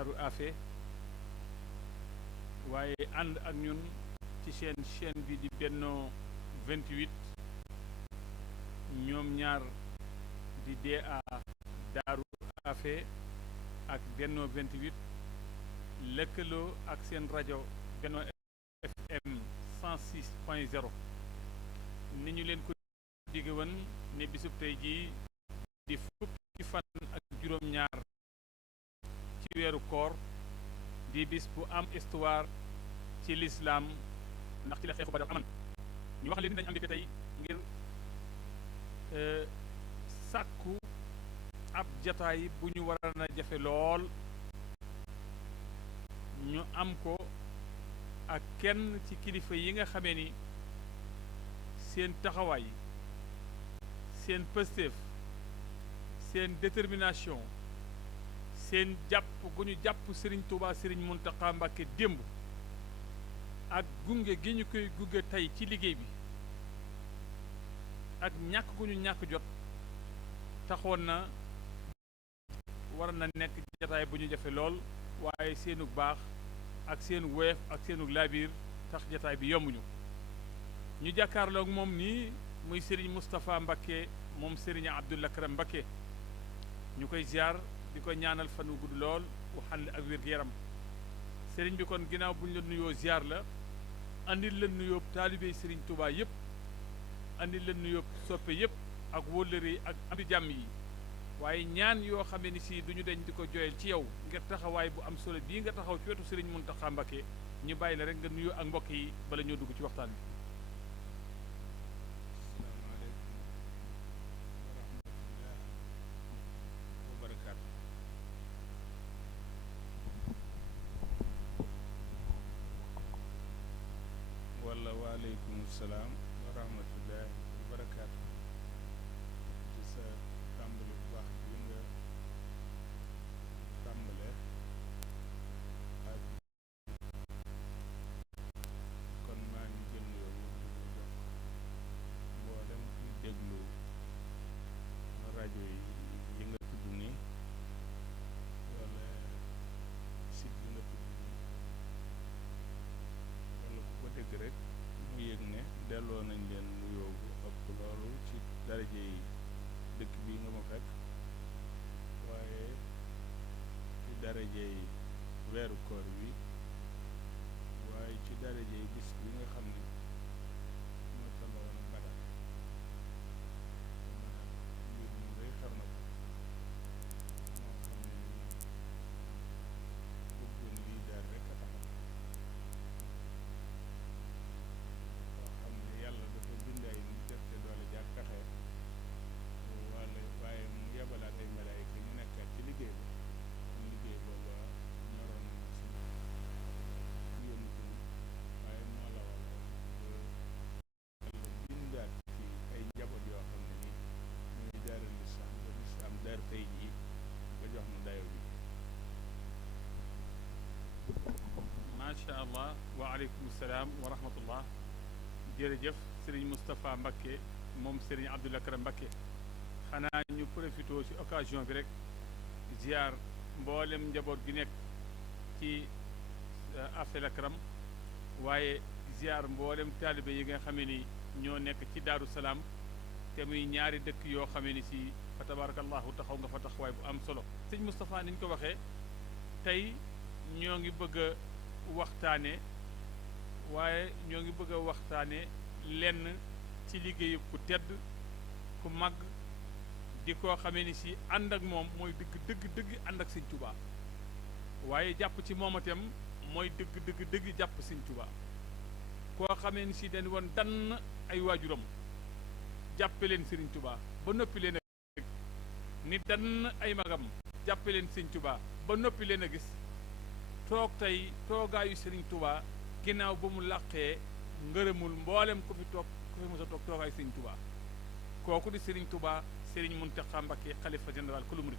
Daaru Afe waaye ànd ak ñun ci seen chaîne bi di Benno 28 ñoom ñaar di DA Daaru Afe ak Benno 28 lëkkaloo ak seen rajo Benno FM 106.0 ni ñu leen ko digge woon ne bisub tey jii di fukki fan ak juróom-ñaar ci weeru koor di bis bu am histoire ci lislaam ndax ci la xeexu Badar aman ñu wax leen dañu am mbégte tey ngir sàkku ab jataay bu ñu war a jafe lool ñu am ko ak kenn ci kilifa yi nga xamee ni seen taxawaay seen pëstéef seen détermination seen jàpp gu ñu jàpp Serigne Touba Serigne Mountakha Mbacké démb ak gunge gi ñu koy gunge tey ci liggéey bi ak ñàkk gu ñu ñàkk jot taxoon na war na nekk jataay bu ñu jafe lool waaye seenu baax ak seenu woyof ak seenu laabiir tax jataay bi yombuñu ñu jàkkaarloog moom nii muy Serigne Moustapha Mbacké moom Serigne Abdoul Akram Mbacké ñu koy ziar di ko ñaanal fan wu gudd lool wu xàll ak wér-gu-yaram Serigne bi kon ginnaaw bu ñu la nuyoo ziar la andil la nuyoo taalibey Serigne Touba yëpp andil la nuyoo soppe yëpp ak wóllëre ak am di jàmm yi waaye ñaan yoo xamee ni si duñu deñ di ko joyal ci yow ngir taxawaay bu am solo bii nga taxaw ci wetu Serigne Mountakha Mbacké ñu bàyyi la rek nga nuyoo ak mbokk yi bala ñoo dugg ci waxtaan bi. wala waaleykum salaam wa rahmatullahi wa barakaatu ci sa tàmbali bu baax bi nga tàmbalee ak kon maa ngi jël yooyu di jox mboolem kuy déglu rajo yi nga tudd nii wala site yi nga tudd nii wala ku ko dégg rek mu yëg ne delloo nañ leen nuyoo bu ëpp loolu ci daraje yi dëkk bi nga ma fekk waaye ci daraje yi weeru koor wi waaye ci daraje yi bis bi nga xam ne moo tolloo woon ak Badar mbir mu rëy xar na ko moo xam ne ni bëggoon lii daal rek a taxaw koo xam ne yàlla dafa bind ay nit def te doole jaar pexe wala waaye mu yebalaat ay malaayika ñu nekkaat ci liggéey ba liggéey booba ñoroon na si yónni ko waaye moo la wala yàlla bindaat ci ay njaboot yoo xam ne ni ñuy daaral lislaam ba lislaam daar tey jii ba jox na dayo bi macha allah waaleykum salaam wa rahmatullah jërëjëf Serigne Moustapha Mbacké moom Serigne Abdoul Akram Mbacké xanaa ñu profité ci occasion bi rek ziar mboolem njaboot gi nekk ci Afel Akram waaye ziar mboolem taalibe yi nga xamee ni ñoo nekk ci Daaru Salaam te muy ñaari dëkk yoo xamee ni si fa tabarakallahu taxaw nga fa taxawaay bu am solo sëñ Moustapha ni ñu ko waxee tey ñoo ngi bëgg a waxtaane waaye ñoo ngi bëgg a waxtaane lenn ci liggéeyu ku tedd ku màgg di koo xamee ni si ànd ak moom mooy dëgg ànd ak sëñ Tuubaa waaye jàpp ci moom itam mooy dëgg jàpp sëñ Tuubaa koo xamee ni si dañ woon dann ay waajuram jàppe leen sëriñ Tuubaa ba noppi leen a ni dann ay magam jàppe leen sëñ Tuubaa ba noppi leen a gis toog tey toogaayu sëriñ Tuubaa ginnaaw ba mu làqee ngërëmul mboolem ku fi toog ku fi mos a toog toogaayu sëriñ Tuubaa kooku di sëriñ Tuubaa sëriñ Mountakha Mbacké xalifa général kulu murid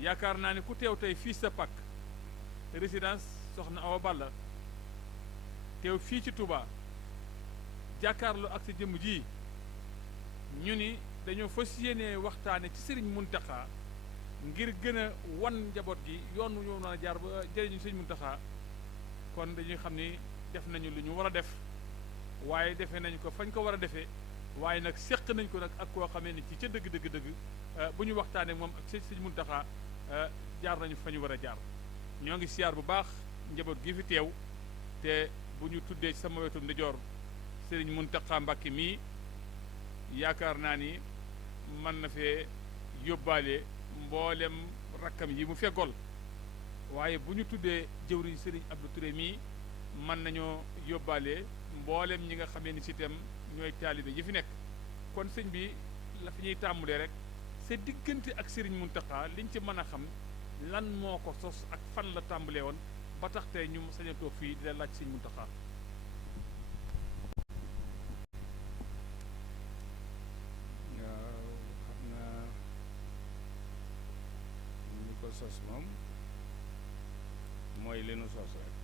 yaakaar naa ne ku teew tey fii sa pak résidence soxna Awa Balla teew fii ci Touba jàkkaarloo ak sa jëmm ji ñu ni dañoo fas yéene waxtaane ci sëriñ Mountakha ngir gën a wan njaboot gi yoon wu ñu mën a jaar ba jëriñu sëñ Muntaxa kon dañuy xam ni def nañu lu ñu war a def waaye defee nañ ko fañ ko war a defee waaye nag séq nañ ko nag ak koo xamee ni ci ca dëgg bu ñu waxtaanee moom ak sëñ Muntaxa jaar nañu fa ñu war a jaar. ñoo ngi siyaar bu baax njaboot gi fi teew te bu ñu tuddee ci sama wetu ndijoor sëriñ Muntaxa Mbàkke mii yaakaar naa ni mën na fee yóbbaale mboolem rakkam yi mu feggool waaye bu ñu tuddee jëwriñ sëriñ Abdou Touré mii mën nañoo yóbbaale mboolem ñi nga xamee ni si itam ñooy taalibe yi fi nekk kon sëñ bi la fi ñuy tàmmulee rek sa diggante ak sëriñ Muntaxa liñ ci mën a xam lan moo ko sos ak fan la tàmbalee woon ba tax tey ñu sañ a toog fii di la laaj sëñ Muntaxa. waaw xam naa ñu ko sos moom mooy li nu sos rek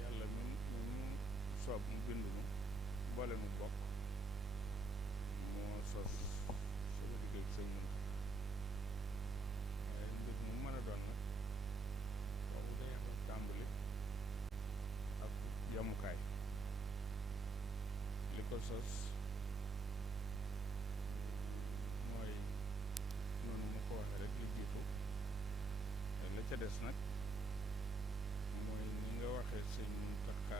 yàlla mi mu soob mu bind nu boole nu bokk moo sos sama digg ak sëñ Muntaxa waaye mbir mu mën a doon nag boobu day am tàmbali ak yamukaay li ko sos mooy noonu mu ko waxee rek li jiitu te la ca des nag mooy ni nga waxee sëñ Muntaxa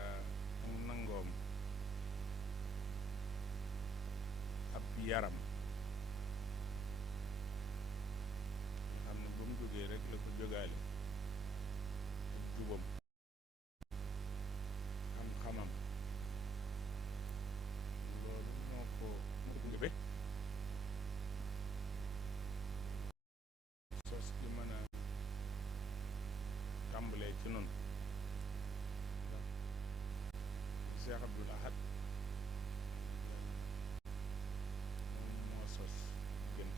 ak nangoom ab yaram nga xam ne ba mu jógee rek la ko jógaale ak jubam xam-xamam loolu moo ko jëbe sos gi mën a tàmbalee ci noonu Cheikh Abdoul Ahad moom moo sos gént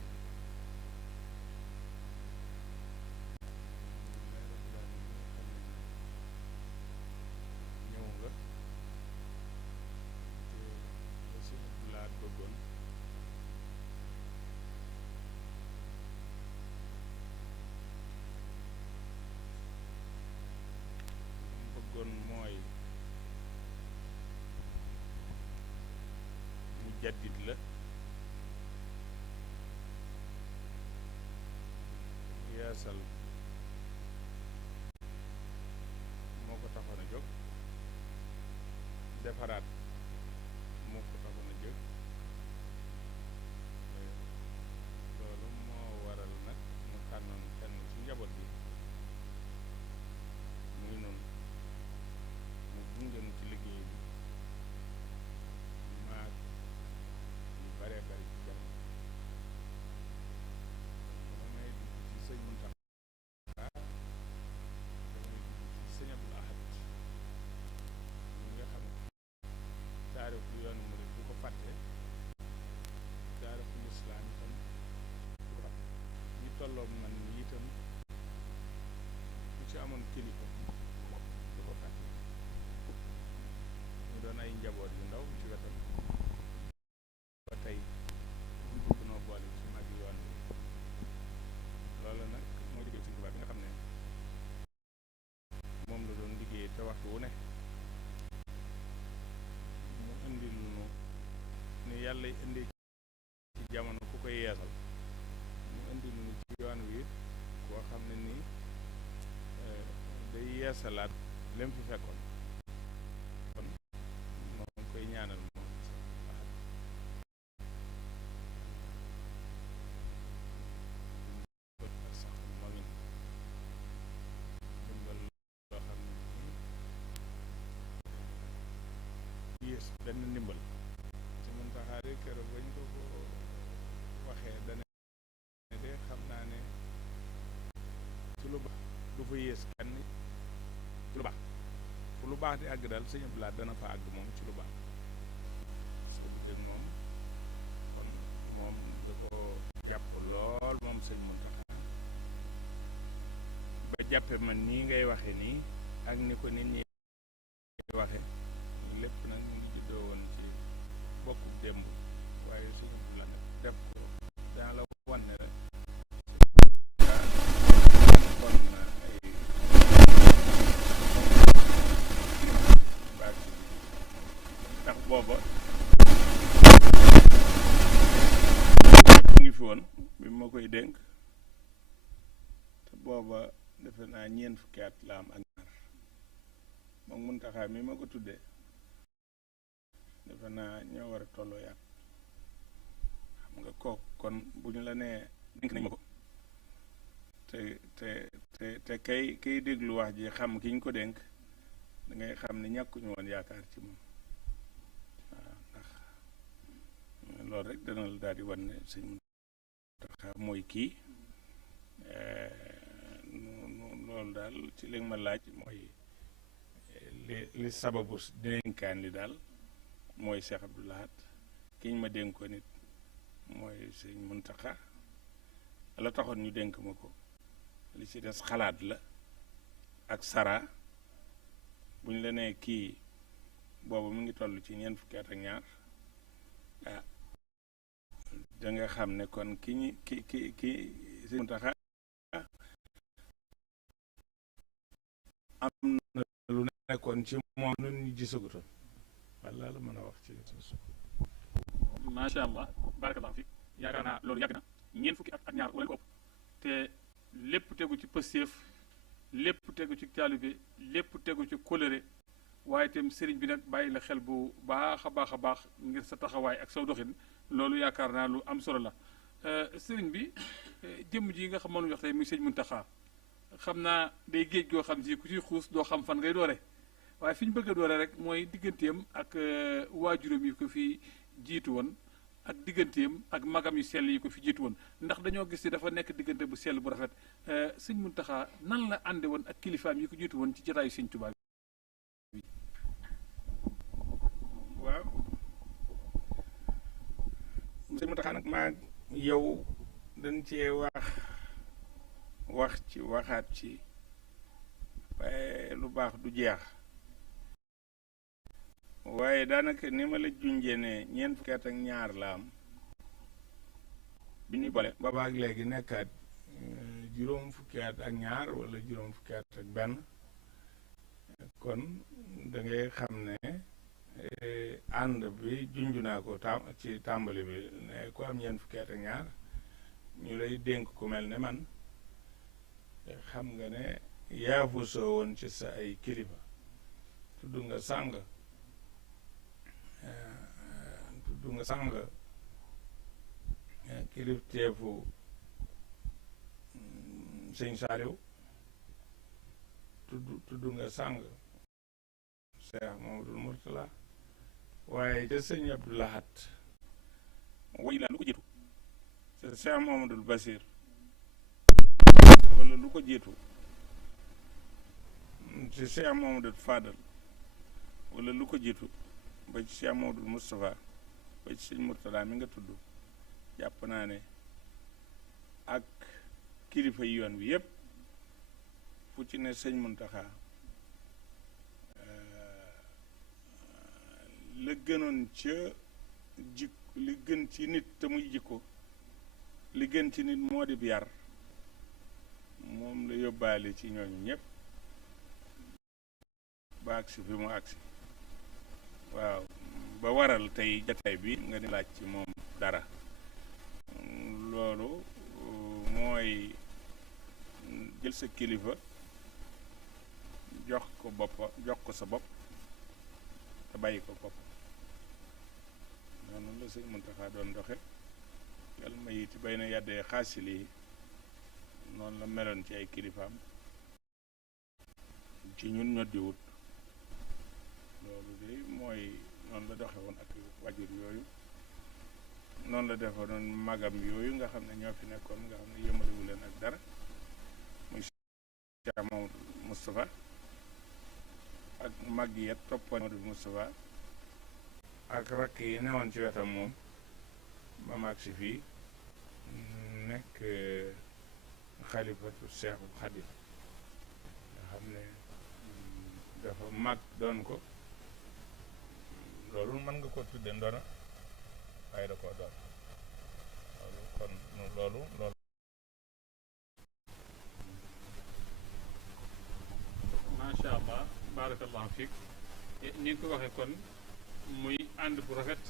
ñëw nga te la Cheikh Abdoul Ahad bëggoon mooy mu jaddit la yeesal moo ko taxoon a jóg defaraat moo ko taxoon a jóg loolu moo waral nag mu tànnoon kenn ci njaboot bi muy noonu mu gungeenu ci liggéey bi maag yu bare bari ci jamono damay dugg ci sëñ Muntaxa damay dugg ci sëñ Abdul Ahad ñi nga xam ne taarixu yoonu murid du ko fàtte taarixu lislaam itam ñi tolloog man ñi itam ku ci amoon kilifa du ko fàtte ñu doon ay njaboot yu ndaw ci wetam ba tey ñu bëgg noo boole ci mag yoon bi loolu nag moo jógee ci Tuubaa bi nga xam ne moom la doon liggéey te waxtu wu ne mu indi lu nu ni yàlla indi ci jamono ku koy yeesal mu indi lu nu ci yoon wi koo xam ne nii day yeesalaat lem fi fekkoon kon moom koy ñaanal moom sax moom it dimbal loo xam ne yées benn ndimbal ci Muntaxa de keroog bañ ko ko waxee dane de xam naa ne ci lu baax du fa yées kenn ci lu baax fu lu baax di àgg daal sëñ Abdou Lahad dana fa àgg moom ci lu baax parce que bu dégg moom kon moom da ko jàpp lool moom sëñ Muntaxa ba jàppe man nii ngay waxe nii ak ni ko nit ñi waxe lépp nag mu ngi juddoo woon ci bokku démb waaye sëñ Abdou Lahad def ko dana la wan ne la booba defe naa ñeent fukki at la am ak ñaar moom Muntaxa mi ma ko tuddee defe naa ñoo war a tolloo yaat xam nga kooku kon bu ñu la nee dénk nañ ma ko te kay déglu wax ji xam ki ñu ko dénk da ngay xam ne ñàkkuñu woon yaakaar ci moom waaw ndax loolu rek dana la daal di wan ne sëñ Muntaxa mooy kii loolu daal ci li nga ma laaj mooy li sababu dénkaan li daal mooy Cheikh Abdou Lahad ki ñu ma dénkoon nit mooy sëñ Muntaxa la taxoon ñu dénk ma ko li ci des xalaat la ak sara bu ñu la nee kii boobu mu ngi toll ci ñeent fukki at ak ñaar ah da nga xam ne kon ki sëñ Muntaxa am na lu nekkoon ci moom lu ñu gisagutoon walla la mën a wax ci macha allah barakallahu fiik yaakaar naa loolu yàgg na ñeent fukki at ak ñaar wala ko ëpp te lépp tegu ci pëstéef lépp tegu ci taalibe lépp tegu ci kóllëre waaye itam sëriñ bi nag bàyyi la xel bu baax a baax ngir sa taxawaay ak saw doxin loolu yaakaar naa lu am solo la sëriñ bi jëmm ji nga xam moom wax tey muy sëñ Muntaxa xam naa day géej goo xam si ku ciy xuus doo xam fan ngay doore waaye fi ñu bëgg a doore rek mooy digganteem ak waajuram yi ko fi jiitu woon ak digganteem ak magam yu sell yi ko fi jiitu woon ndax dañoo gis ni dafa nekk diggante bu sell bu rafet sëñ Muntaxa nan la ànde woon ak kilifaam yi ko jiitu woon ci jotaayu sëñ Tuubaa bi. waaw sëñ Muntaxa nag maa yow dañ cee wax ci waxaat ci waaye lu baax du jeex waaye daanaka ni ma la junjee ne ñeent fukki at ak ñaar la am bi ñuy boole boobaak léegi nekkaat juróom fukki at ak ñaar wala juróom fukki at ak benn kon da ngay xam ne ànd bi junj naa ko ci tàmbali bi ne ku am ñeent fukki at ak ñaar ñu lay dénk ku mel ne man xam nga ne yaafu soo woon ci sa ay kilifa tudd nga sàng kilifteefu sëñ Saaliw tudd nga sàng Cheikh Mamadou Mourtala waaye ca sëñ Abdou Lahad way la lu ko jiitu ca Cheikh Mamadou Basir wala lu ko jiitu ci Cheikh Mamadou Fadal wala lu ko jiitu ba ci Cheikh Mamadou Moustapha ba ci sëñ Mourtala mi nga tudd jàpp naa ne ak kilifa yi yoon wi yépp fu ci ne sëñ Muntaxa la gënoon ca li gën ci nit te muy jikko li gën ci nit moo di yar moom la yóbbaale ci ñooñu ñëpp ba agsi fi mu agsi waaw ba waral tey jataay bi nga di laaj ci moom dara loolu mooy jël sa kilifa jox ko sa bopp te bàyyi ko bopp noonu la sëñ Muntaxa doon doxe yal ma yiti bay na yàddee xaasil yi noonu la meloon ci ay kilifaam ci ñun ñoddiwut loolu de mooy noonu la doxe woon ak wajur yooyu noonu la defoon magam yooyu nga xam ne ñoo fi nekkoon nga xam ne yëmaliwu leen ak dara muy Cheikh Mamadou Moustapha ak mag yi yet toppoon Mamadou Moustapha ak rakk yi newoon ci wetam moom ba mag si fii nekk xalifatu Seexul Xadim nga xam ne dafa mag doon ko loolu mën nga ko tudde ndona waaye da koo doon loolu kon loolu macha allah barakallahu fiik ni nga ko waxee kon muy ànd bu rafet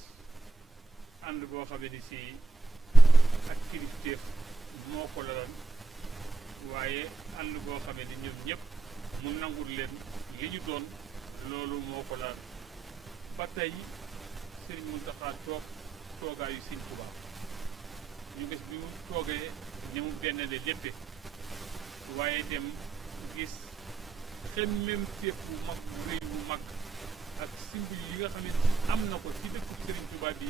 ànd boo xam ne ni si ak kilifteef moo ko laloon waaye ànd boo xamee ni ñoom ñëpp mu nangul leen li ñu doon loolu moo ko laal ba tey Serigne Mountakha toogaayu Serigne Touba ñu gis bi mu toogee ni mu benn le léppe waaye dem gis xemmem téef bu mag bu rëy bu mag ak simbil yi nga xam ne am na ko ci dëkk Serigne Touba bi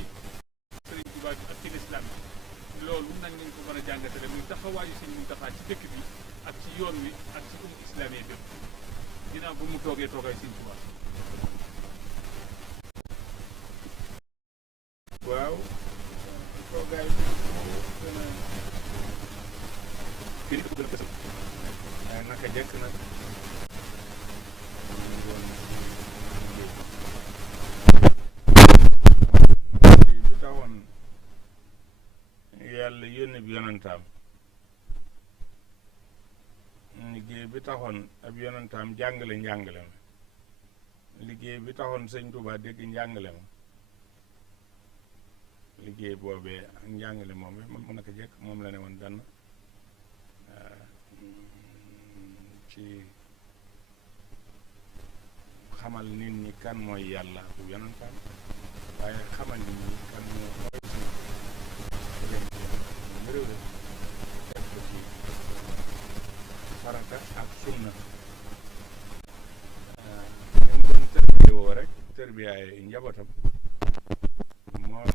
ak ci lislaam bi loolu nan lañ ko mën a jàngatale muy taxawaayu Serigne Mountakha ci dëkk bi ak ci yoon wi ak ci umma islaamee bépp ginnaaw bu mu toogee toogaayu Serigne Touba. waaw toogaay bi moo gën a firi ko gën a fësal waaye naka jekk nag bi taxoon yàlla yónni bi yonantaam liggéey bi taxoon ab yonantaam jàngale njàngale ma liggéey bi taxoon sëñ Tuubaa dégg njàngale ma liggéey boobee ak njàngale moom mu naka jekk moom la ne woon dann ci xamal nit ñi kan mooy yàlla ak yonantaam waaye xamal nit ñi kan moo mooy ci réew def ko ci farata ak sunna ni mu doon tërbiyewoo rek tërbiyaay njabootam moom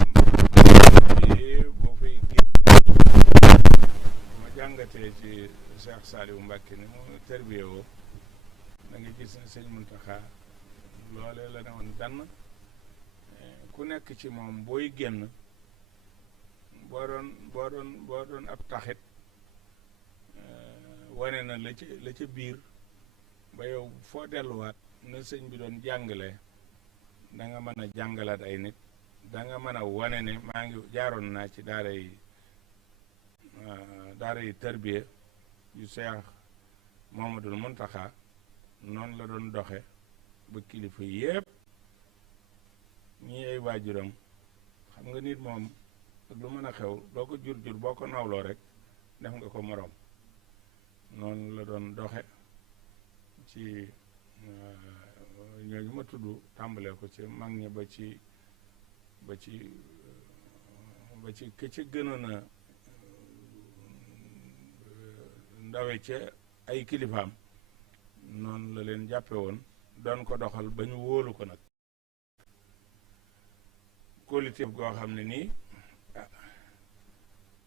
boo fay génn ma jàngatee ci Cheikh Saliou Mbacké ni mu tërbiyewoo da nga gis ne sëñ Mountakha loolee la ne woon dann ku nekk ci moom booy génn boo doon ab taxit wane na la ca biir ba yow foo delluwaat na sëñ bi doon jàngale da nga mën a jàngalaat ay nit da nga mën a wane ne maa ngi jaaroon naa ci daara yi tarbiya yu Cheikh Mouhamadoul Mountakha noonu la doon doxe ba kilifa yépp ñii ay waajuram xam nga nit moom ak lu mën a xew doo ko jur boo ko nawloo rek def nga ko moroom noonu la doon doxe ci ñooñu ma tudd tàmbalee ko ci mag ñi ba ci ke ca gënoon a ndawe ca ay kilifaam noonu la leen jàppe woon doon ko doxal ba ñu wóolu ko nag kóoliteef goo xam ne nii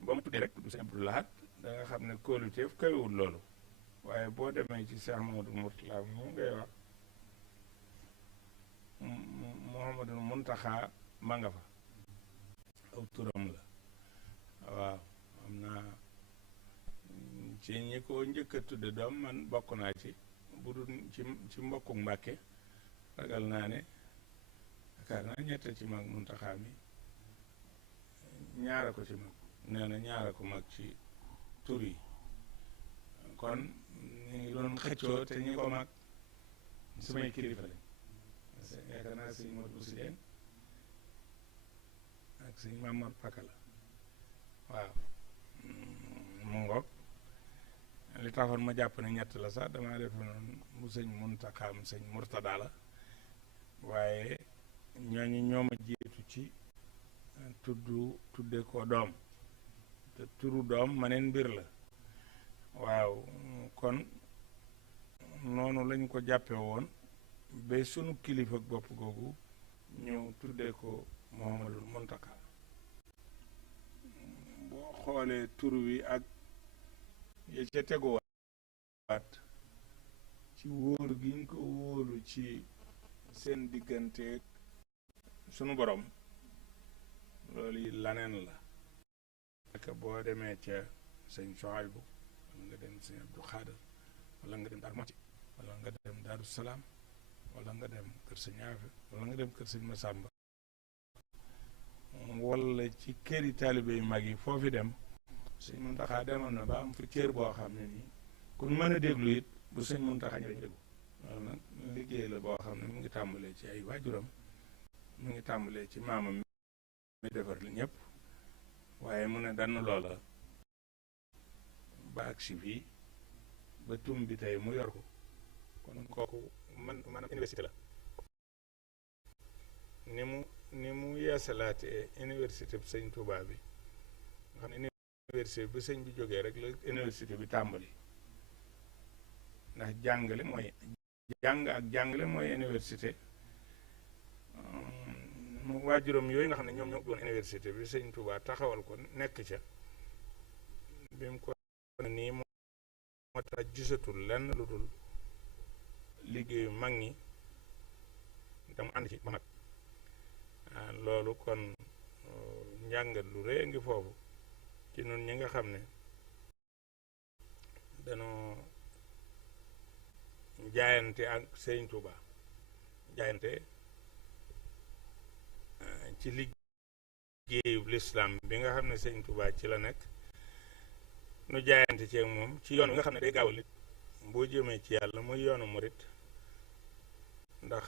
ba mu tuddee rek du sëñ Abdou Lahad da nga xam ne kóoliteef kawewul loolu waaye boo demee ci Cheikh Mouhamadoul Mourtala mu ngay wax Mouhamadoul Mountakha ma nga fa aw turam la waaw am naa ci ñi ko njëkk a tudde doom man bokk naa ci bu dul ci mbokku Mbàkke ragal naa ne yaakaar naa ñett ci mag Mountakha mi ñaara ko ci mag nee na ñaara ko mag ci tur yi kon ñu ngi doon xëccoo te ñi ko mag samay kilifa lañ yaakaar naa sëñ Modou Bousso Dieng ak sëñ Mamor Pakala waaw mu ngoog li taxoon ma jàpp ne ñett la sax damaa def noonu mu sëñ Mountakha sëñ Mourtada la waaye ñooñu ñoom a jiitu ci tudde ko doom te turu doom maneen mbir la waaw kon noonu lañ ko jàppe woon ba sunu kilifa bopp googu ñu tuddee ko Mouhamadoul Mountakha boo xoolee tur wi ak ya ca teguwaat ci wóolu gi ñu ko wóolu ci seen digganteeg sunu borom loolu yi laneen la ak boo demee ca sëñ Souhaïbou wala nga dem sëñ Abdou Khader wala nga dem Darou Mouhty wala nga dem Darou Salaam wala nga dem kër sëñ Afe wala nga dem kër sëñ Massamba wala ci këri taalibe yu mag yi foofi dem sëñ Mountakha demoon na ba am fi cër boo xam ne nii ku mën a déglu it bu sëñ Mountakha ñëwee déglu loolu nag liggéey la boo xam ne mu ngi tàmbalee ci ay waajuram mu ngi tàmbalee ci maamam mi defar li ñëpp waaye mu ne dann loola ba ak si fii ba tum bi tey mu yor ko kon kooku maanaam université la ni mu yeesalaate université bi sëñ Touba bi nga xam ne université bi sëñ bi jógee rek la université bi tàmbali ndax jàngale mooy université mu waajuram yooyu nga xam ne ñoom ñoo ubbiwoon université bi sëñ Touba taxawal ko nekk ca bi mu ko nii moo tax gisatul lenn lu dul liggéeyu mag ñi dama ànd ci ba mag loolu kon njàngat lu rëy ngi foofu ci noonu ñi nga xam ne danoo jaayante ak sëñ Touba jaayante ci liggéeyu lislaam bi nga xam ne sëñ Touba ci la nekk nu jaayante ci ak moom ci yoon wi nga xam ne day gaawal nit boo jëmee ci yàlla muy yoonu murit ndax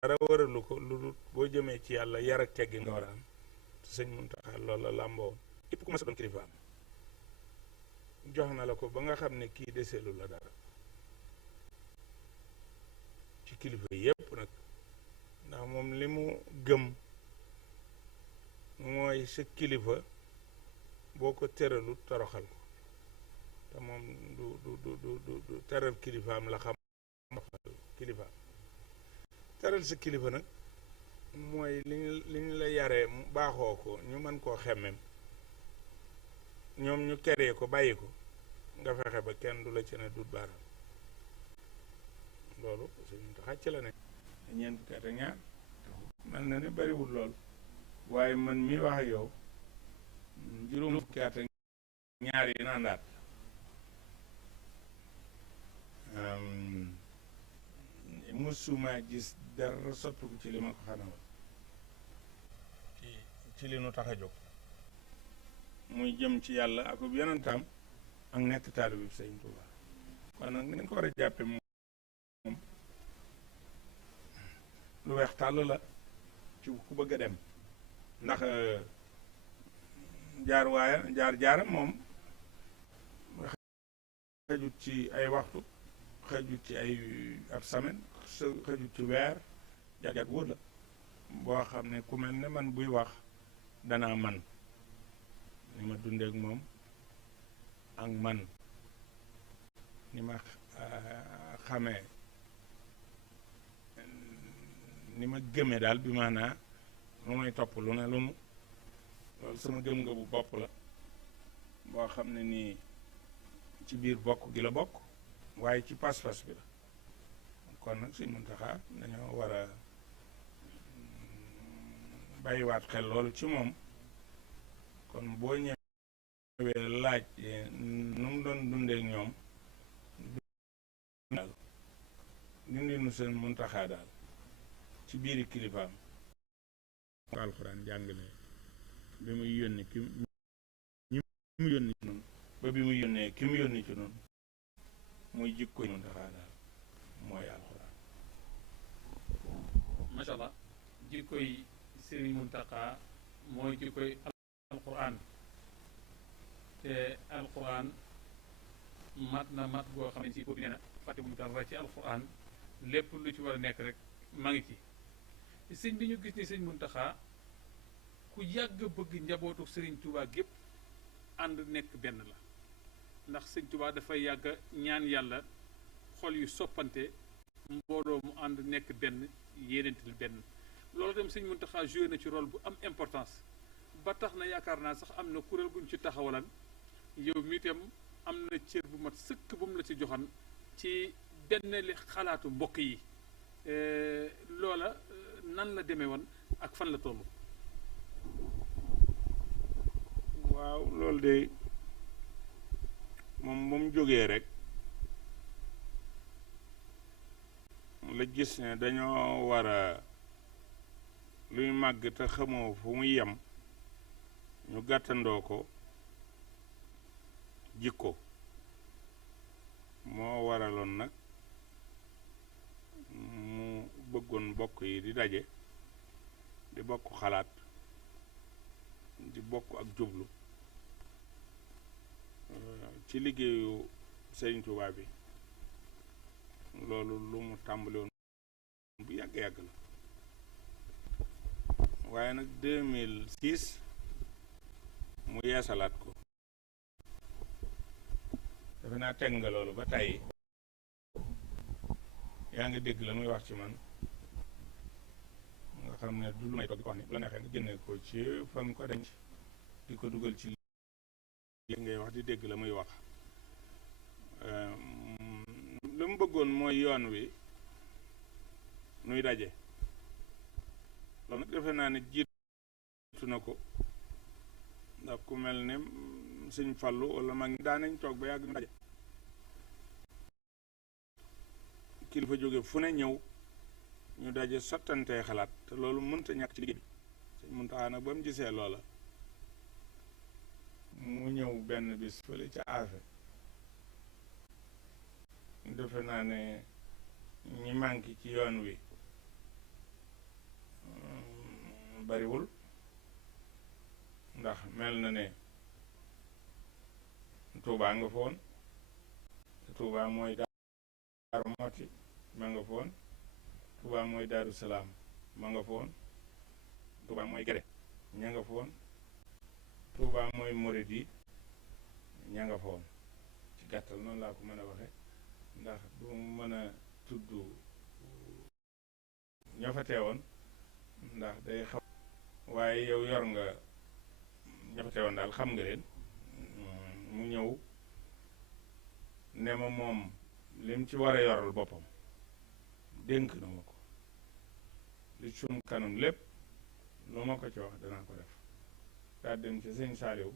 dara waralu ko lu dul boo jëmee ci yàlla yar ak teggi nga war a am te sëñ Muntaxa loolu la làmboo képp ku ma sa doon kilifaam jox na la ko ba nga xam ne kii deseelu la dara ci kilifa yépp nag ndax moom li mu gëm mooy sa kilifa boo ko teralut toroxal ko te moom du teral kilifaam la xam kilifaam teral sa kilifa nag mooy li ñu la yaree baaxoo ko ñu mën koo xemmem ñoom ñu keree ko bàyyi ko nga fexe ba kenn du la ci ne dut baaraam loolu suñu taxac ci la ne ñeent fukki at ak ñaar mel na ne bariwul lool waaye man mi wax ak yow juróom fukki at ak ñaar yi naandaat musuma gis dara soppiku ci li ma ko xanaa woon ci li nu tax a jóg muy jëm ci yàlla ak yonentam ak nekk taalibe bi sëñ Tuuba kon nag nañ ko war a jàppe moom lu weex tàll la ci ku bëgg a dem ndax jaaram moom xëjut ci ay waxtu xëjut ci ay ab semaine xëjut ci weer jagat wóor la boo xam ne ku mel ne man buy wax danaa man ni ma dundeek moom ak man ni ma xamee ni ma gëmee daal bi maanaa lu may topp lu ne lu mu loolu sama gëm nga bu bopp la boo xam ne nii ci biir bokk gi la bokk waaye ci pas-pas bi la kon nag Sëñ Muntaxa dañoo war a bàyyiwaat xel loolu ci moom kon boo ñëwee laaj nu mu doon dundeek ñoom daal dundinu Sëñ Muntaxa daal ci biiri kilifaam alxuraan jàngale bi muy yónni ki mu yónni ci noonu ba bi muy yónnee ki mu yónni ci noonu muy jikko Muntaxa daal mooy alxuraan macha allah jikkoy Sëriñ Muntaxa mooy jikkoy alxuraan te alxuraan mat na mat goo xam ne si boobu nee na fàtte mu dara ci alxuraan lépp lu ci war a nekk rek maa ngi ci sëñ bi ñu gis ni sëñ Muntaxa ku yàgg bëgg njabootu Sëriñ Tuubaa gépp ànd nekk benn la ndax sëñ Tuubaa dafay yàgg ñaan yàlla xol yu soppante mbooloo mu ànd nekk benn yéenantil benn loolu tam sëñ Muntaxa joué na ci rôle bu am importance ba tax na yaakaar naa sax am na kuréel guñ ci taxawalan yow mi itam am na cër bu mat sëkk bu mu la ci joxan ci benn li xalaatu mbokk yi loola nan la demee woon ak fan la toll. waaw loolu de moom ba mu jógee rek la gis ne dañoo war a luy màgg te xamoo fu muy yem ñu gàttandoo ko jikko moo waraloon nag mu bëggoon bokk yi di daje di bokk xalaat di bokk ak jublu ci liggéeyu Sëriñ Tuubaa bi loolu lu mu tàmbali woon bu yàgg-yàgg la waaye nag 2006 mu yeesalaat ko defe naa teg nga loolu ba tey yaa ngi dégg la muy wax ci man nga xam ne du lu may toog di ko wax ni bu la neexee nga génne ko ci fa nga ko denc di ko dugal ci li ngay wax di dégg la muy wax lu mu bëggoon mooy yoon wi nuy daje loolu nag defe naa ne jiitu na ko ndax ku mel ne Sëñ Fallu wala mag ñi daan nañ toog ba yàgg ñu daje kilifa jóge fu ne ñëw ñu daje sottantee xalaat te loolu mënta ñàkk ci liggéey bi Sëñ Muntaxa nag ba mu gisee loola mu ñëw benn bis fële ca Afe defe naa ne ñi manqué ci yoon wi bariwul ndax mel na ne Tuubaa nga foon Tuubaa mooy Daaru Muxti ma nga foon Tuubaa mooy Daaru Salaam ma nga foon Tuubaa mooy Gede ña nga foon Tuubaa mooy Murid yi ña nga foon ci gàttal noonu laa ko mën a waxe ndax du mën a tudd ña fa teewoon ndax day xam waaye yow yor nga ña fa teewoon daal xam nga leen mu ñëw ne ma moom lim ci war a yoral boppam dénk na ma ko li sum kanam lépp lu ma ko ci wax danaa ko def daa dem ci sëñ Saaliw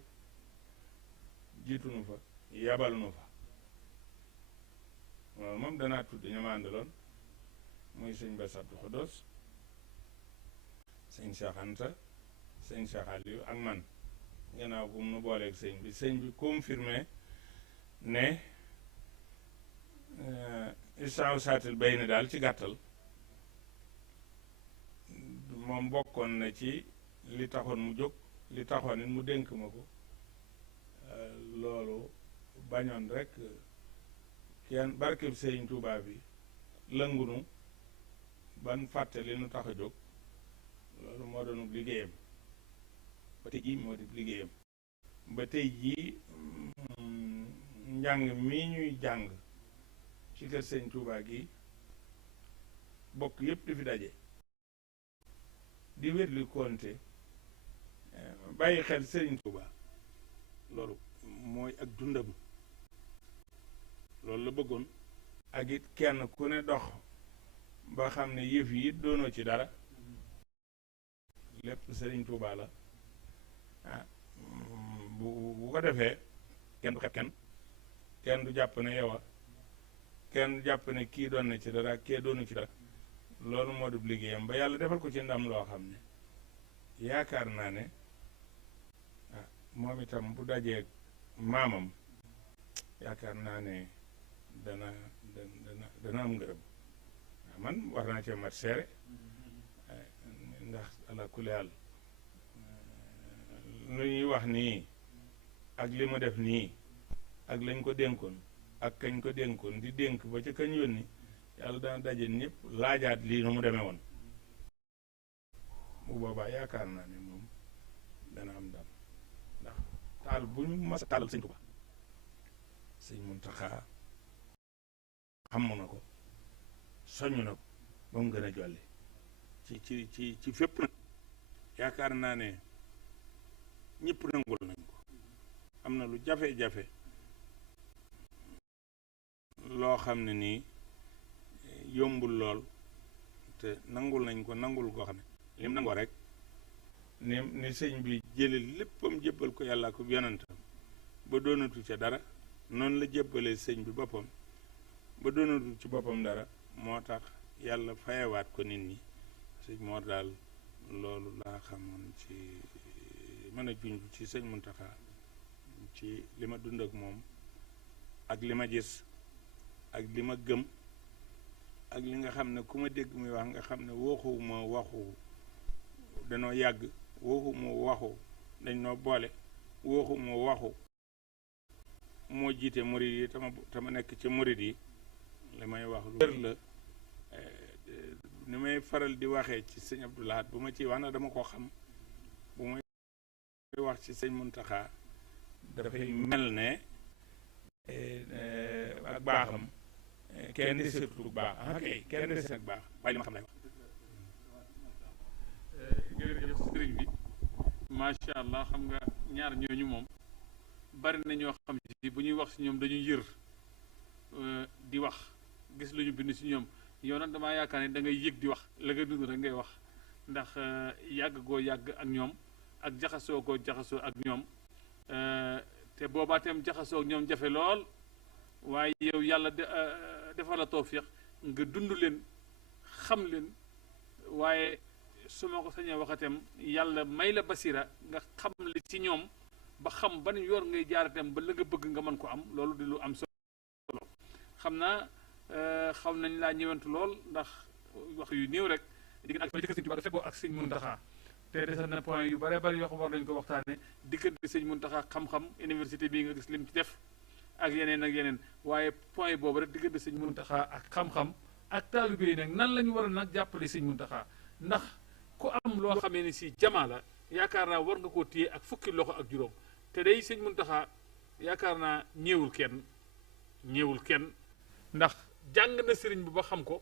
jiitu nu fa yabal nu fa loolu moom danaa tudd ña ma àndaloon muy sëñ Bass Abdou Khoudous sëñ Cheikh Anta sëñ Cheikh Aliou ak man gannaaw bu mu nu booleeg sëñ bi confirmé ne isaaw saatil bay ne daal ci gàttal moom bokkoon na ci li taxoon mu jóg li taxoon it mu dénk ma ko loolu bañoon rek kenn barkeb Sëriñ Tuubaa bi lëngunu ban fàtte li nu tax a jóg loolu moo doonub liggéeyam ba tey jii moo di liggéeyam ba tey jii njàng mii ñuy jàng ci kër Sëriñ Tuubaa gi bokk yépp di fi daje di wétli konte bàyyi xel Sëriñ Tuubaa loolu mooy ak dundam loolu la bëggoon ak it kenn ku ne dox ba xam ne yëf yi it doonoo ci dara lépp Sëriñ Tuubaa la bu ko defee kenn du xeeb kenn du jàpp ne yow kenn jàpp ne kii doon na ci dara kee doonu ci dara loolu moo dub liggéeyam ba yàlla defal ko ci ndam loo xam ne yaakaar naa ne moom itam bu dajee maamam yaakaar naa ne dana am ngërëm man war naa cee mat seere ndax ala kulli haal lu ñuy wax nii ak li mu def nii ak lañ ko dénkoon ak kañ ko dénkoon di dénk ba ca kañ yónni yàlla dana daje ñëpp laajaat lii nu mu demee woon bu boobaa yaakaar naa ne moom dana am ndam ndax taal bu ñu mas a taalal sëñ Tuubaa sëñ Muntaxa xam na ko soññ na ko ba mu gën a jolli ci fépp nag yaakaar naa ne ñëpp nangul nañ ko am na lu jafe-jafe loo xam ne nii yombul lool te nangul nañ ko nangul koo xam ne lim nangoo rek ni sëñ bi jële léppam jébbal ko yàlla ko yonentam ba doonatu ca dara noonu la jébbalee sëñ bi boppam ba doonatu ci boppam dara moo tax yàlla fayewaat ko nit ñi sëñ moo daal loolu laa xamoon ci mën a junj ci sëñ Muntaxa ci li ma dund ak moom ak li ma gis ak li ma gëm ak li nga xam ne ku ma dégg muy wax nga xam ne waxuma waxu danoo yàgg waxuma waxu dañ noo boole waxuma waxu moo jiite murid yi tama nekk ci murid yi li may wax lu wér la. ni may faral di waxee ci sëñ Abdou Lahad bu ma ciy wax na dama ko xam bu may wax ci sëñ Muntaxa dafay mel ne ak baaxam kenn di surtout baax kay kenn des nag baax waaye li ma xam lay wax. jërëjëf sëriñ bi macha allah xam nga ñaar ñooñu moom bari na ñoo xam ci bu ñuy wax si ñoom dañuy yër di wax gis lu ñu bind si ñoom yow nag damaa yaakaar ne da ngay yëg di wax la nga dund rek ngay wax ndax yàgg goo yàgg ak ñoom ak jaxasoo goo jaxasoo ak ñoom te boobaa tam jaxasoo ak ñoom jafe lool waaye yow yàlla defal la tawfiq nga dund leen xam leen waaye su ma ko sañee waxatem yàlla may la basira nga xam li ci ñoom ba xam ban yoon ngay jaaratem ba la nga bëgg nga mën ko am loolu di lu am solo xam naa xaw nañ laa ñëwantu lool ndax wax yu néew rek diggante ak Sëñ Tuubaa feggoo ak Sëñ Muntaxa te desal na point yu bare bari yoo xam war nañu ko waxtaane diggante Sëñ Muntaxa xam-xam université bii nga gis lim ci def ak yeneen waaye point boobu rek diggante Sëñ Muntaxa ak xam-xam ak taalibe yi nag nan la ñu war a nag jàppale Sëñ Muntaxa ndax ku am loo xamee ni si jamaa la yaakaar naa war nga koo téye ak fukki loxo ak juróom te day Sëñ Muntaxa yaakaar naa ñeewul kenn ndax jàng na sëriñ bi ba xam ko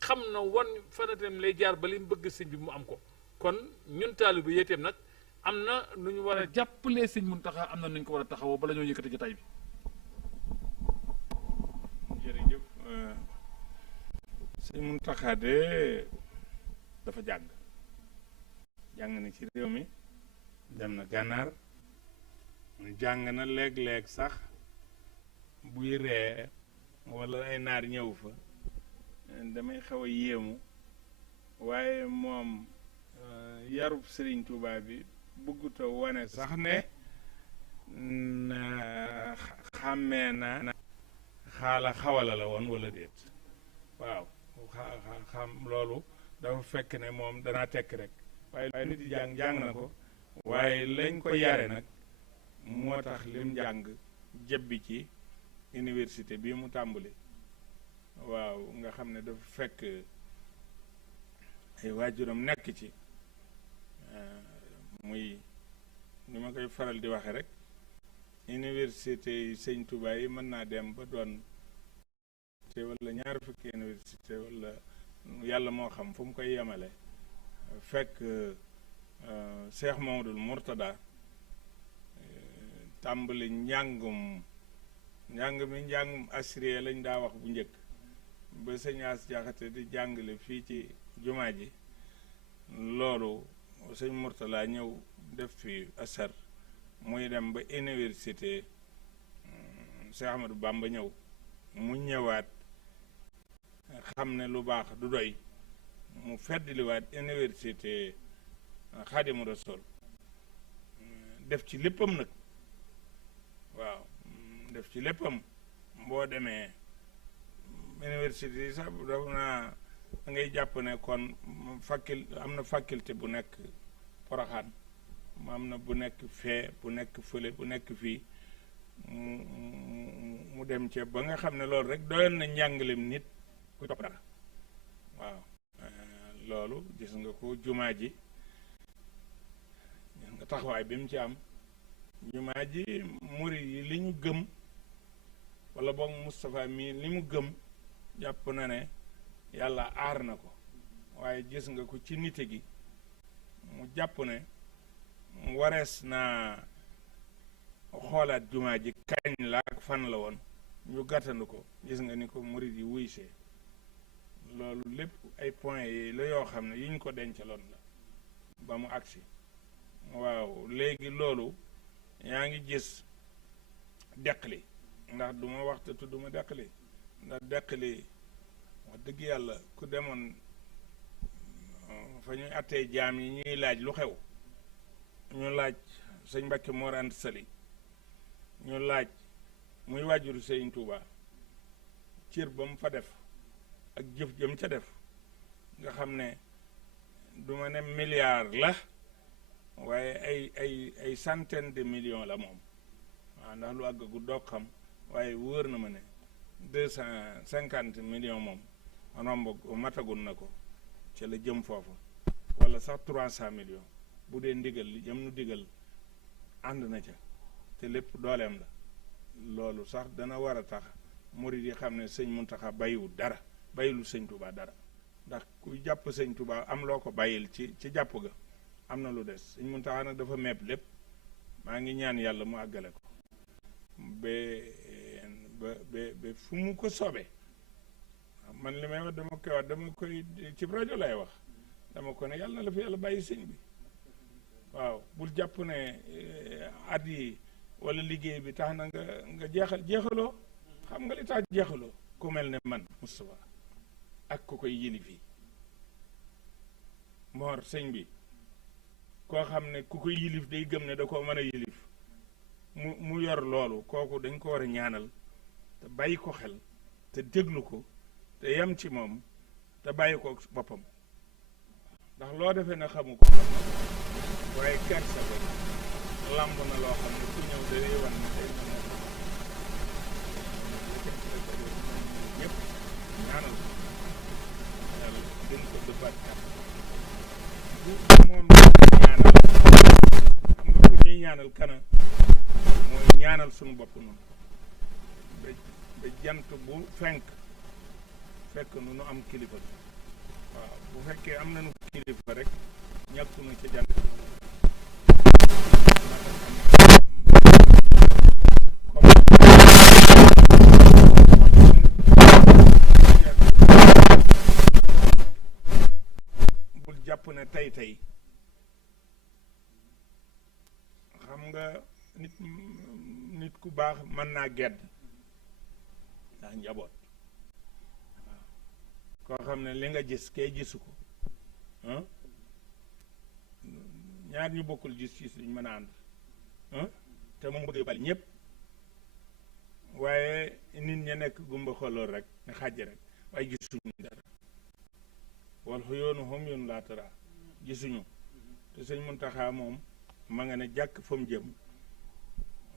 xam na wan fanatem lay jaar ba li mu bëgg sëñ bi mu am ko kon ñun taalibe yi itam nag am na nu ñu war a jàppalee Sëñ Muntaxa am na nu ñu ko war a taxawoo bala ñoo yëkkati jotaay bi. jërëjëf Sëñ Muntaxa de dafa jàng na ci réew mi dem na gànnaar jàng na léeg-léeg sax buy ree wala ay naar ñëw fa damay xaw a yéemu waaye moom yarub Sëriñ Tuubaa bi bëgguta wane sax ne xàmmee na xaala xawala la woon wala déet waaw xam loolu dafa fekk ne moom danaa tekk rek waaye nit yi jàng na ko waaye lañ ko yare nag moo tax lim jàng jebbi ci université bii mu tàmbali waaw nga xam ne dafa fekk ay waajuram nekk ci muy ni ma koy faral di waxe rek université yi Sëñ Tuubaa yi mën naa dem ba doon te wala ñaar fukki université wala yàlla moo xam fu mu koy yemale fekk Cheikh Mamadou Mourtada tàmbali njàngum assyrie lañ daa wax bu njëkk ba sëñ As Jaxate di jàngale fii ci jumaa ji loolu sëñ Mourtada ñëw def fi asar muy dem ba université Cheikh Ahmadou Bamba ñëw mu ñëwaat xam ne lu baax du doy mu feddliwaat université Xaadimu Rasuul def ci léppam nag waaw def ci léppam boo demee université yi sax dafa naa da ngay jàpp ne kon am na faculté bu nekk Poroxaan am na bu nekk fee bu nekk fële bu nekk fii mu dem ca ba nga xam ne loolu rek doyoon na njàngalem nit ku topp dara waaw loolu gis nga ko jumaa ji gis nga taxawaay bi mu ci am jumaa ji murid yi li ñu gëm wala boog Moustapha mii li mu gëm jàpp na ne yàlla aar na ko waaye gis nga ko ci nite gi mu jàpp ne warees naa xoolaat jumaa ji kañ la ak fan la woon ñu gàttandu ko gis nga ni ko murid yi wuysee loolu lépp ay point yi la yoo xam ne yuñ ko dencaloon la ba mu agsi waaw léegi loolu yaa ngi gis deqali ndax du ma wax te tudduma deqali ndax deqali wax dëgg yàlla ku demoon fa ñuy attee jaam yi ñuy laaj lu xew ñu laaj sëñ Mbàkke Mor Anta Sali ñu laaj muy wàjjuru Sëñ Tuubaa cër ba mu fa def ak jëf jëm ca def nga xam ne du ma ne milliard la waaye ay centaine de millions la moom waaw ndax lu àggagu doog xam waaye wóor na ma ne 250 millions moom romb matagul na ko ci la jëm foofu wala sax 300 millions bu dee ndigal li jëm nu digal ànd na ca te lépp dooleem la loolu sax dana war a tax murid yi xam ne sëñ Muntaxa bàyyiwul dara bàyyilu sëñ Touba dara ndax ku jàpp sëñ Touba am loo ko bàyyil ci jàpp ga am na lu des sëñ Muntaxa nag dafa meeb lépp maa ngi ñaan yàlla mu àggale ko ba fu mu ko soobee man li may wax dama koy ci rajo lay wax dama ko ne yàlla na la fi yàlla bàyyi sëñ bi waaw bul jàpp ne at yi wala liggéey bi tax na nga jeexaloo xam nga li tax jeexaloo ku mel ne man Moustapha ak ku koy yilif yi Mor sëñ bi koo xam ne ku koy yilif day gëm ne da koo mën a yilif mu yor loolu kooku dañ ko war a ñaanal te bàyyi ko xel te déglu ko te yem ci moom te bàyyi ko boppam ndax loo defee ne xamu ko waaye kersa ba lamb na loo xam ne ku ñëw day wan ne tey na moo ñëpp ñaanal yàlla gën ko dëbbaat kat bu moom ñaanal xam nga ku ñuy ñaanal kana mooy ñaanal suñu bopp noonu ba jant bu fekk nu am kilifa waaw bu fekkee am nañu kilifa rek ñàkku nu ca jant bul jàpp ne tey xam nga nit ku baax mën naa gedd ndax njaboot waaw koo xam ne li nga gis kay gisu ko ñaar ñu bokkul gis-gis duñ mën a ànd te moom bëgg bal ñëpp waaye nit ña nekk gumba xoloor rek ne xàjj rek waaye gisuñu dara wal yoonu xom yoonu laa tara gisuñu te sëñ Muntaxa moom ma nga ne jàkk fa mu jëm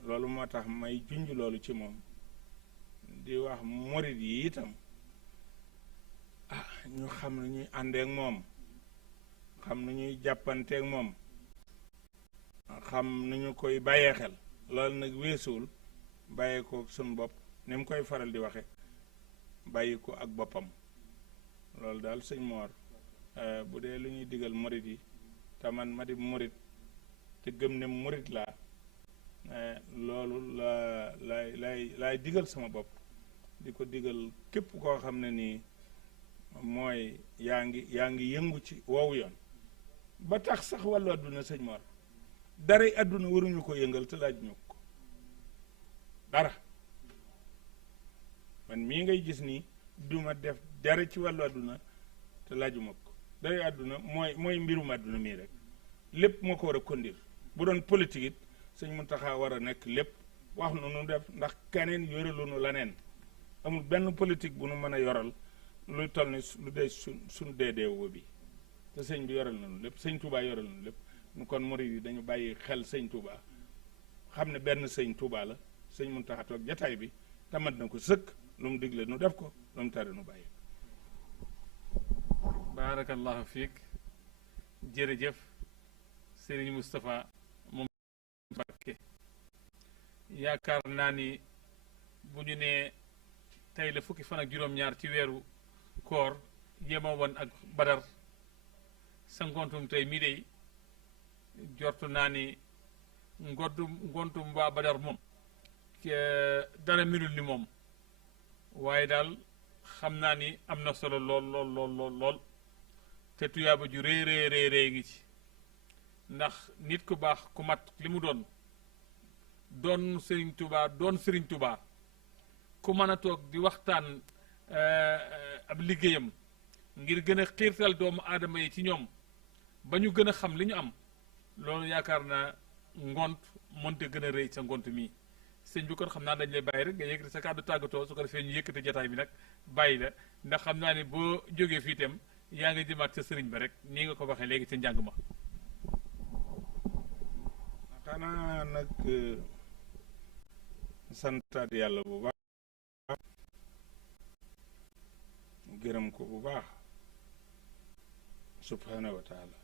loolu moo tax may junj loolu ci moom di wax morit yi itam ñu xam na ñuy àndeek moom xam na ñuy jàppanteek moom xam nañu koy bàyyee xel loolu nag weesuwul bàyyi ko suñ bopp ni mu koy faral di waxe bàyyi ko ak boppam loolu daal sëñ Mor bu dee lu ñuy digal morit yi te man ma di morit te gëm ne morit laa loolu laay digal sama bopp di ko digal képp koo xam ne nii mooy yaa ngi yëngu ci woowu yoon ba tax sax wàllu àdduna sëñ Mor daray àdduna waruñu ko yëngal te laaj ñu ko dara man mii ngay gis nii duma def dara ci wàllu àdduna te laajuma ko daray àdduna mooy mbirum àdduna mii rek lépp moo ko war a kondir bu doon politique it sëñ Muntaxa war a nekk lépp wax nu nu def ndax keneen yorelu nu leneen amul benn politique bu nu mën a yoral luy toll ni lu dee suñ deedeewu bi te sëñ bi yoral nañu lépp sëñ Touba yoral nañu lépp nu kon murid yi dañu bàyyi xel sëñ Touba xam ne benn sëñ Touba la sëñ Muntaxa toog jataay bi tamat na ko sëkk lu mu digle nu def ko lu mu tere nu bàyyi. baarakallahu fiik jërëjëf Serigne Moustapha moom Mbacké yaakaar naa ni bu ñu nee tey la fukki fan ak juróom-ñaar ci weeru koor yema woon ak Badar sa ngontum tey mii dey jortu naa ni ngontum waa Badar moom dara melul ni moom waaye daal xam naa ni am na solo lool te tuyaaba ju rëy ngi ci ndax nit ku baax ku mat li mu doon Serigne Touba ku mën a toog di waxtaan ab liggéeyam ngir gën a xiirtal doomu aadama yi ci ñoom ba ñu gën a xam li ñu am loolu yaakaar naa ngont mënte gën a rëy sa ngont mii sëñ bi kon xam naa dañ lay bàyyi rek nga yëkkati sa kàddu tàggatoo su ko defee ñu yëkkati jataay bi nag bàyyi la ndax xam naa ne boo jógee fii itam yaa ngi jëmaat sa sëriñ ba rek nii nga ko waxee léegi ca njàng ma. xanaa nag santaat yàlla bu baax gërëm ko bu baax subhaanahu wa taala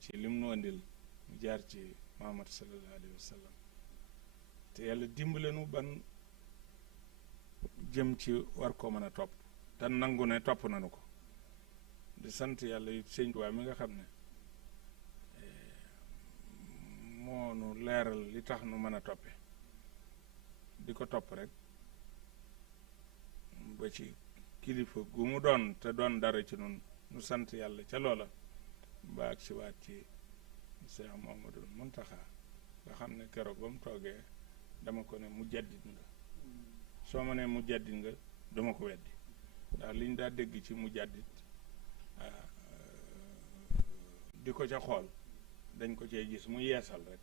ci lim nu andil mu jaar ci Muhammad sallallahu alayhi wa sallam te yàlla dimbale nu ban jëm ci war ko mën a topp te nangu ne topp nanu ko di sant yàlla it sëñ Tuubaa mi nga xam ne moo nu leeral li tax nu mën a toppe di ko topp rek ba ci kilifa gu mu doon te doon dara ci nun nu sant yàlla ca loola ba ak si waat ci Cheikh Mouhamadoul Mountakha nga xam ne keroog ba mu toogee dama ko ne mu jaddit nga soo ma ne mu jaddit nga duma ko weddi ndax liñ daa dégg ci mu jaddit di ko ca xool dañ ko cee gis mu yeesal rek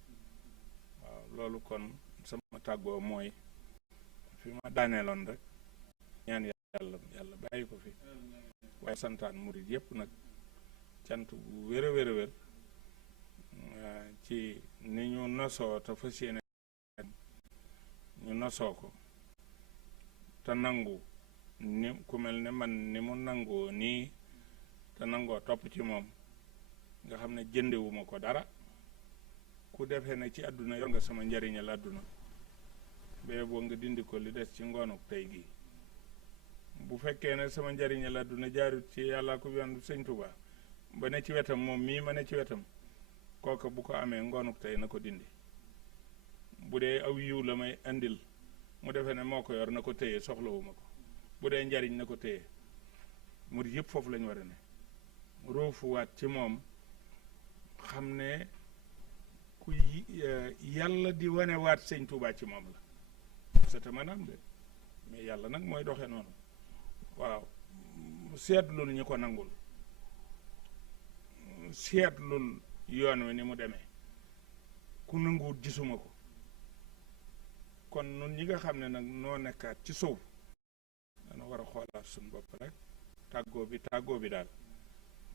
waaw loolu kon sama tàggoo mooy fi ma daaneeloon rek ñaan yàlla bàyyi ko fi waaye santaan murid yépp nag cant bu wér a wér a wér ci ni ñu nosoo te fas yéene ñu nosoo ko te nangu ni ku mel ne man ni mu nangoo nii te nangoo topp ci moom nga xam ne jëndewuma ko dara ku defee ne ci àdduna yor nga sama njariñal àdduna bee boo nga dindi ko li des ci ngoonuk tey gi bu fekkee ne sama njariñal àdduna jaarut ci yàllaa ko yoon sëñ Tuubaa ba ne ci wetam moom mii ma ne ci wetam kooka bu ko amee ngoonuk tey na ko dindi bu dee aw yiw la may andil mu defee ne moo ko yor na ko téye soxlawuma ko bu dee njariñ na ko téye murid yëpp foofu lañu war a ne róofuwaat ci moom xam ne ku yàlla di wane waat sëñ Tuubaa ci moom la c'est maanaam de mais yàlla nag mooy doxe noonu waaw seetlul ñi ko nangul seetlul yoon wi ni mu demee ku nanguwut gisuma ko kon nun ñi nga xam ne nag noo nekkaat ci suuf dana war a xoolaat suñu bopp rek tàggoo bi daal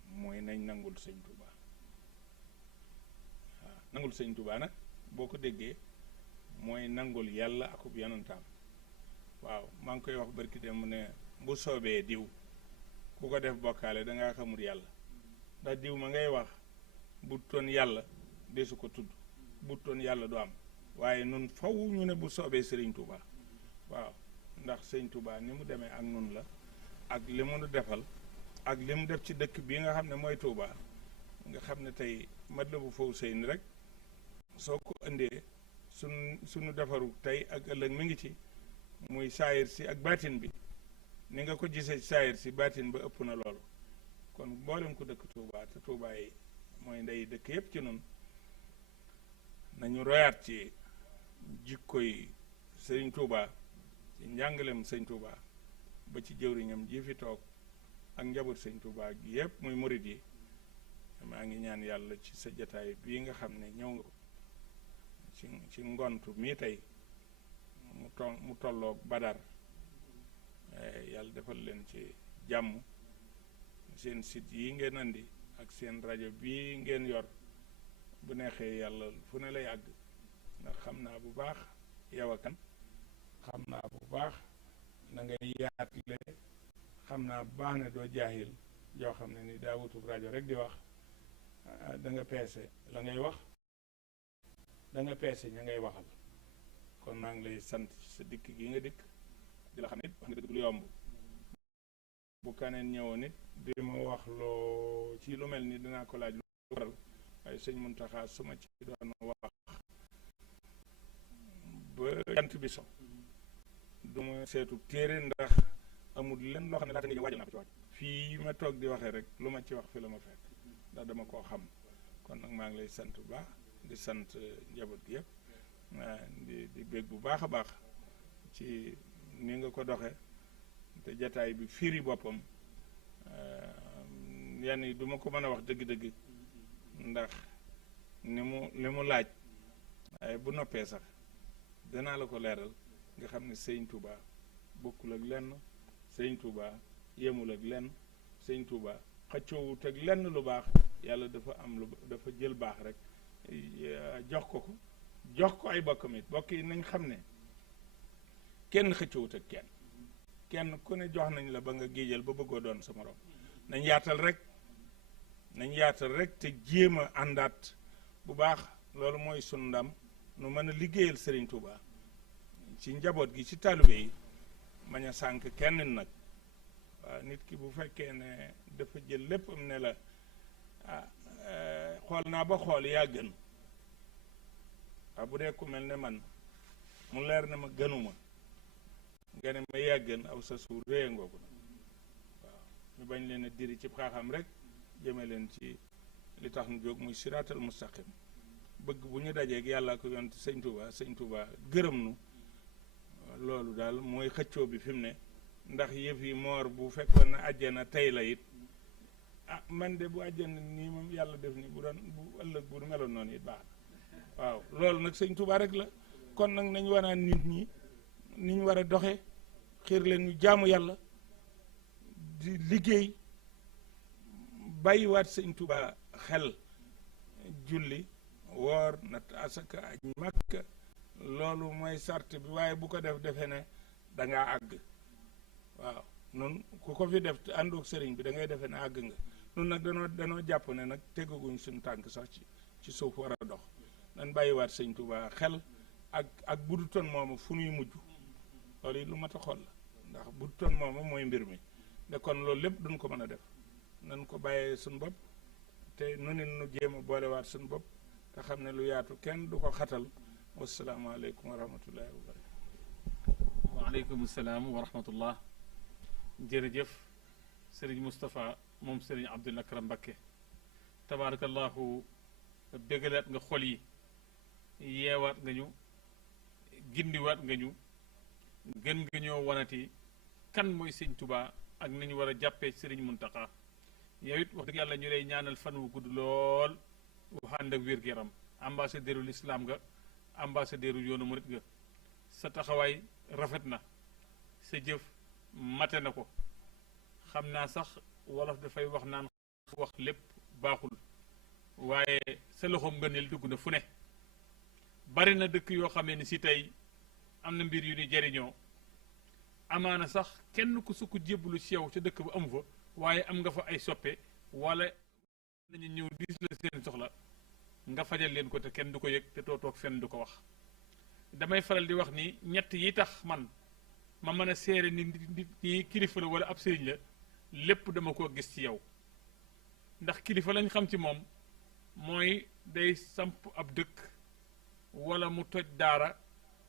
mooy nañ nangul sëñ Tuubaa waaw nangul sëñ Tuubaa nag boo ko déggee mooy nangul yàlla akub yonantaam waaw maa ngi koy wax barki dem mu ne bu soobee diw ku ko def bokkaale dangaa xamul yàlla ndax diw ma ngay wax bu toon yàlla desu ko tudd bu toon yàlla du am waaye nun faw ñu ne bu soobee sëriñ Touba waaw ndax sëriñ Touba ni mu demee ak nun la ak li mu nu defal ak li mu def ci dëkk bii nga xam ne mooy Touba nga xam ne tey Matlaboul Fawzayni rek soo ko indee sunu defaru tey ak ëllëg mi ngi ci muy saayir si ak baatin bi ni nga ko gisee saayir si baatin ba ëpp na loolu kon mboolem ko dëkk Touba te Touba yi mooy ndey dëkk yépp ci nun nañu royaat ci jikkoy sëriñ Touba ci njàngalem sëñ Touba ba ci jëwriñam ji fi toog ak njaboot sëñ Touba gi yépp muy murid yi maa ngi ñaan yàlla ci sa jataay bii nga xam ne ñëw nga ci ngontu mii tey mu tolloog Badar yàlla defal leen ci jàmm seen site yi ngeen andi ak seen rajo bii ngeen yor bu neexee yàlla fu ne lay àgg ndax xam naa bu baax yow a kan xam naa bu baax na ngay yaatle xam naa bu baax ne doo jaahil joo xam ne ni daa wutub rajo rek di wax da nga peese la ngay wax da nga peese ña ngay waxal kon maa ngi lay sant sa dikk gi nga dikk di la xam ne wax nga dëgg lu yomb bu kaneen ñëwoon nit di ma wax loo ci lu mel ni dinaa ko laaj lu waral waaye sëñ Muntaxa su ma ci doon wax ba jant bi so du ma seetu téere ndax amul lenn loo xam ne laata nga ñëw waajal naa ko ci waaj fii ma toog di waxee rek lu ma ci wax fi la ma fekk ndax dama koo xam kon nag maa ngi lay sant bu baax di sant njaboot gi yëpp di bég bu baax a baax ci ni nga ko doxe te jataay bi firi boppam yenn yi du ma ko mën a wax dëgg-dëgg ndax li mu laaj waaye bu noppee sax danaa la ko leeral nga xam ne sëñ Touba bokkul ak lenn sëñ Touba yemul ak lenn sëñ Touba xëccoowut ak lenn lu baax yàlla dafa am lu dafa jël baax rek jox ko jox ko ay bokkam it bokk yi nañ xam ne kenn xëccowut ak kenn ku ne jox nañ la ba nga géejal ba bëggoo doon sa morom nañ yaatal rek te jéem a àndaat bu baax loolu mooy sunu ndam nu mën a liggéeyal Serigne Touba ci njaboot gi ci taalibe yi mañ a sànk kenn nag waaw nit ki bu fekkee ne dafa jël lépp am ne la xool naa ba xool yaa gën waaw bu dee ku mel ne man mu leer ne ma gënuma nga ne ma yaa gën aw sa suur réye ngoogu nag waaw ñu bañ leen a diri ci xaaxam rek jëme leen ci li tax nu jóg muy siraatal mustaqim bëgg bu ñu dajeeg yàlla ko yonent sëñ Touba gërëm nu loolu daal mooy xëccoo bi fi mu ne ndax yëf yi moor bu fekkoon na àjjana tey la it man de bu àjjana nii moom yàlla def ni bu doon bu ëllëg bu meloon noonu it baax na waaw loolu nag sëñ Touba rek la kon nag nañ wanaan nit ñi ni ñu war a doxe xiir leen ñu jaamu yàlla di liggéey bàyyiwaat sëñ Touba xel julli woor nat asaka aj Makka loolu mooy sart bi waaye bu ko defe ne da ngaa àgg waaw nun ku ko fi def àndoog sëriñ bi da ngay defe ne àgg nga nun nag danoo jàpp ne nag tegaguñ suñu tànk sax ci suuf war a dox nan bàyyiwaat sëñ Touba xel ak budutoon moomu fu nuy mujj loolu yi lu mat a xool la ndax budutoon moomu mooy mbir mi de kon loolu lépp duñ ko mën a def nan ko bàyyee suñu bopp te nu ne nu jéem a boolewaat suñu bopp te xam ne lu yaatu kenn du ko xatal wasalaamaaleykum wa rahmatullahi wa barakatu waaleykum salaam wa rahmatullah jërëjëf sëriñ Moustapha moom sëriñ Abdoul Akram Mbacké tabaarakallahu bégalaat nga xol yi yeewaat nga ñu gindiwaat nga ñu gën nga ñoo wanati kan mooy sëñ Touba ak nañu war a jàppee sëriñ Muntaxa yow it wax dëgg yàlla ñu lay ñaanal fan wu gudd lool wax ànd ak wér-gu-yaram ambassadeurul islam nga ambassadeurul yoonu murit nga sa taxawaay rafet na sa jëf mate na ko xam naa sax wolof dafay wax naan wax lépp baaxul waaye sa loxoom ngëneel dugg na fu ne bari na dëkk yoo xamee ni si tey am na mbir yu ni jariñoo amaana sax kenn ku sukk jébbalu ci yow ca dëkk ba amu fa waaye am nga fa ay soppe wala nañu ñëw diis la seen soxla nga fajal leen ko te kenn du ko yëg te toog fenn du ko wax damay faral di wax ni ñett yi tax man ma mën a seere ni kilifa la wala ab sëriñ la lépp dama ko gis ci yow ndax kilifa lañ xam ci moom mooy day samp ab dëkk wala mu toj daara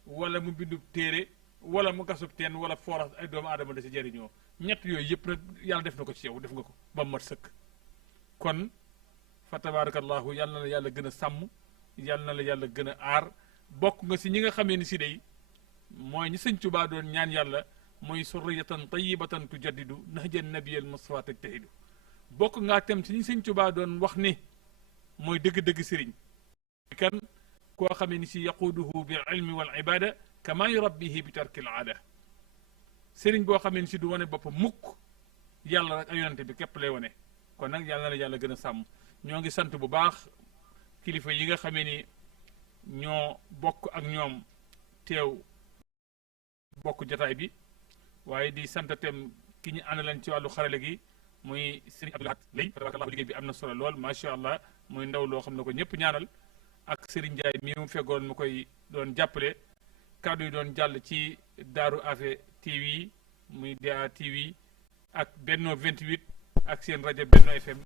wala mu bindub téere wala mu gasub teen wala fooras ay doomu aadama da ci jëriñoo ñett yooyu yëpp nag yàlla def na ko ci yow def nga ko ba mat sëkk kon fa tabarakallahu yàlla na la yàlla gën a sàmm yàlla na la yàlla gën a aar bokk nga si ñi nga xamee ni si day mooy ñi sëñ Tuubaa doon ñaan yàlla mooy surriyatan tayyibatan tujaddidu nahjan nabiyal Mustafa tajtahidu bokk ngaa tem si ñi sëñ Tuubaa doon wax ni mooy dëgg-dëgg sëriñ kan koo xamee ni si yaquuduhu bil ilmi wal ibada kama yurabbihi bi tarkil aada sëriñ boo xamee ni si du wane boppam mukk yàlla rek ak yonante bi képp lay wane kon nag yàlla na la yàlla gën a sàmm ñoo ngi sant bu baax kilifa yi nga xamee ni ñoo bokk ak ñoom teew bokk jotaay bi waaye di sant tem ki ñu ànd leen ci wàllu xarale gi muy sëriñ Abdoul Ahad lay tabarakallah liggéey bi am na solo lool macha allah muy ndaw loo xam ne ko ñëpp ñaanal ak Serigne Ndiaye mii mu feggoon mu koy doon jàppale kàddu yi doon jàll ci Daaru Afe TV muy DA TV ak Benno 28 ak seen rajo Benno FM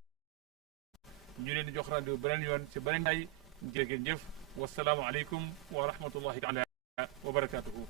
ñu leen di jox rendez-vous beneen yoon ci beneen ay jërë ngeen jëf wasalaamu aleykum wa rahmatullahi taala wa barakatuhu